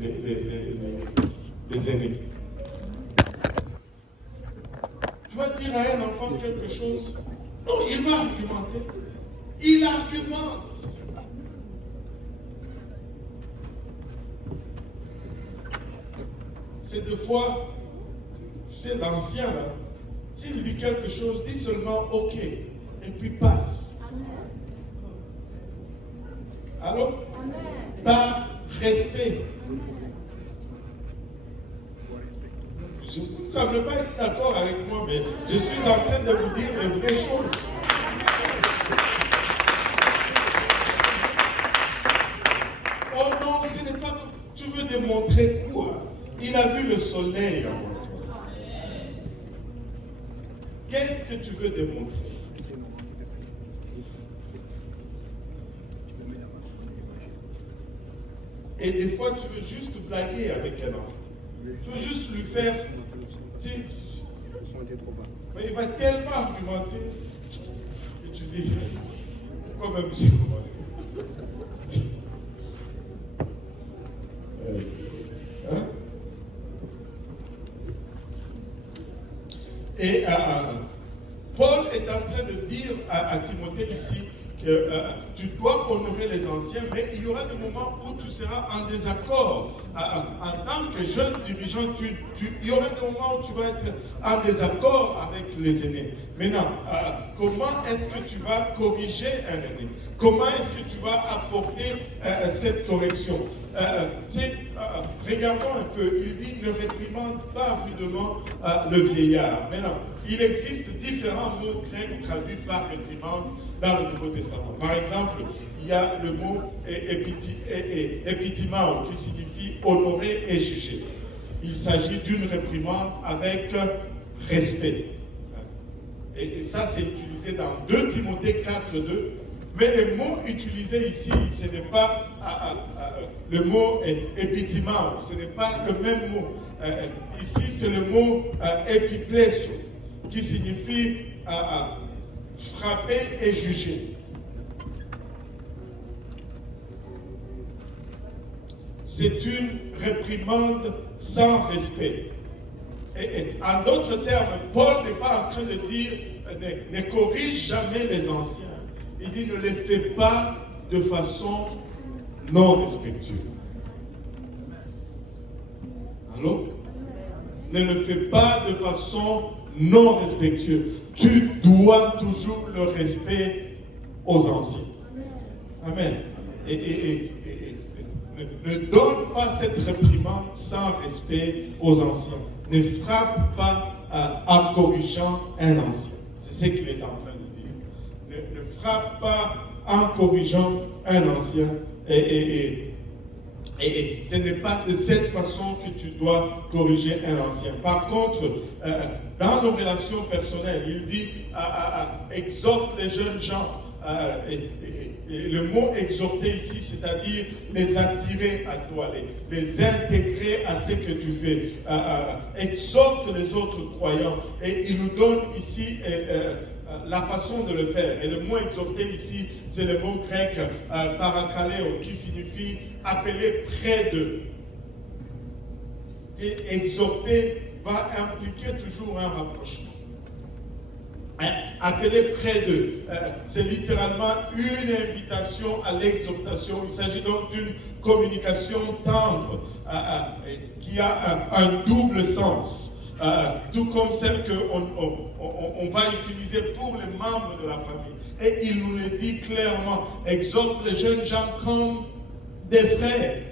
les aînés. Tu vas dire à un enfant quelque chose, non, il va argumenter. Il argumente. C'est deux fois, c'est l'ancien là. S'il dit quelque chose, dis seulement OK, et puis passe. Alors, par respect. Vous ne semblez pas être d'accord avec moi, mais je suis en train de vous dire les vraies choses. Oh non, ce n'est pas que tu veux démontrer quoi? Il a vu le soleil en toi. Qu'est-ce que tu veux démontrer? Et des fois, tu veux juste blaguer avec un enfant. Tu veux juste lui faire. Mais il va tellement argumenter que tu dis, pourquoi même j'ai commencé? Hein? Et Paul est en train de dire à Timothée ici que tu dois honorer les anciens, mais il y aura des moments où tu seras en désaccord. En tant que jeune dirigeant, il y aura des moments où tu vas être en désaccord avec les aînés. Maintenant, comment est-ce que tu vas corriger un aîné? Comment est-ce que tu vas apporter cette correction? Regardons un peu, il dit ne réprimande pas rudement le vieillard. Maintenant, il existe différents mots grecs traduits par réprimande dans le Nouveau Testament. Par exemple, il y a le mot epitimao qui signifie honorer et juger. Il s'agit d'une réprimande avec respect. Et ça, c'est utilisé dans 2 Timothée 4:2. Mais le mot utilisé ici, ce n'est pas le mot epitimao, ce n'est pas le même mot. Ici, c'est le mot epipleso, qui signifie frapper et juger. C'est une réprimande sans respect. Et en d'autres termes, Paul n'est pas en train de dire ne corrige jamais les anciens. Il dit ne les fais pas de façon non respectueuse. Allô? Ne le fais pas de façon non respectueuse. Tu dois toujours le respect aux anciens. Amen. Et ne donne pas cette réprimande sans respect aux anciens. Ne frappe pas en corrigeant un ancien. C'est ce qu'il est en train de dire. Ne frappe pas en corrigeant un ancien. Et ce n'est pas de cette façon que tu dois corriger un ancien. Par contre, dans nos relations personnelles, il dit exhorte les jeunes gens. Et le mot exhorter ici, c'est-à-dire les attirer à toi, les intégrer à ce que tu fais. Exhorte les autres croyants. Et il nous donne ici la façon de le faire. Et le mot exhorter ici, c'est le mot grec parakaleo, qui signifie appeler près d'eux. Exhorter va impliquer toujours un rapprochement. Appeler près d'eux, c'est littéralement une invitation à l'exhortation. Il s'agit donc d'une communication tendre qui a un double sens, tout comme celle qu'on va utiliser pour les membres de la famille. Et il nous le dit clairement, exhorte les jeunes gens comme des frères.